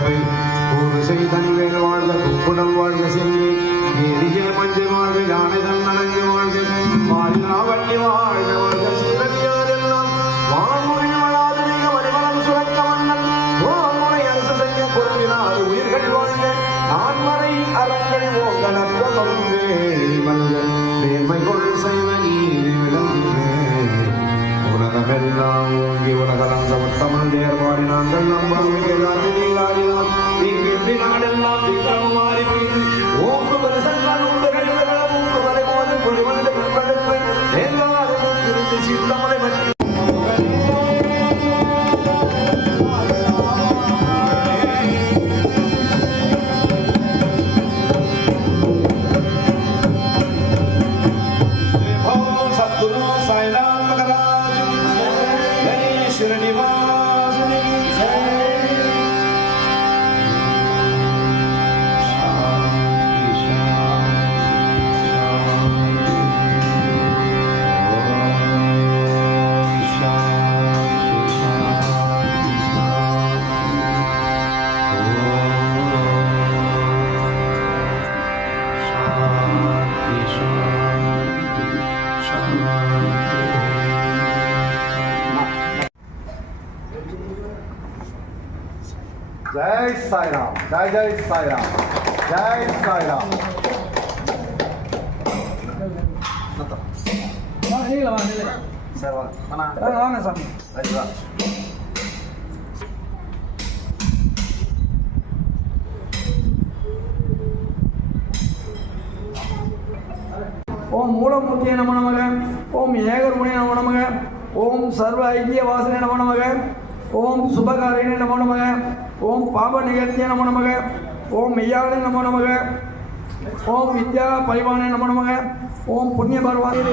கருப்பை பூசை தனிவேல் வாழ்க குப்புடம் வாழ்க செல்வி ஏரியே மஞ்சள் வாழ்க யானை தன் நனஞ்சு வாழ்க மாறினா வள்ளி வாழ்க வாழ்க சீரடியாரெல்லாம் வான்முறை வாழாது மிக மணிமலம் சுரக்க மன்னன் ஓமுறை அரசு செய்ய பொருளினார் உயிர்கள் வாழ்க நான்மறை அறங்கள் ஓங்க நற்றவம் வேள் மஞ்சள் நேர்மை கொள் செய்வ நீர் விளங்குவே உலகமெல்லாம் ஓங்கி உலகளந்த உத்தமன் தேர்வாடி நாங்கள் நம்பருமையாதி நீராடினால் இங்கின்றி நாடெல்லாம் திட்டமும் மாறி மீது ஓங்கு வருஷங்கள் உண்டு கழிவுகள மூக்கு வரை போது பொறுவந்து கற்பதற்கு எல்லாரும் இருந்து சித்தமலை பற்றி जय साई राम, जय जय साई राम, जय साई राम. सर वांग सर ओम मूलमूर्ति नमो नमः ओम ஏகர்முனி நமோ நமக ஓம் சர்வ ஐக்கிய வாசனே நமோ நமக ஓம் சுபகாரிணே நமோ நமக ஓம் பாப நிகழ்த்திய நமோ நமக ஓம் மெய்யாளே நமோ நமக ஓம் வித்யா பரிவானே நமோ நமக ஓம் புண்ணிய பர்வானே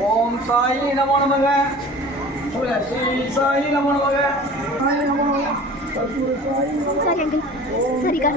ओम साई नमो नमः श्री साई नमो नमः साई नमो नमः सतगुरु साई नमो नमः सॉरी अंकल सॉरी का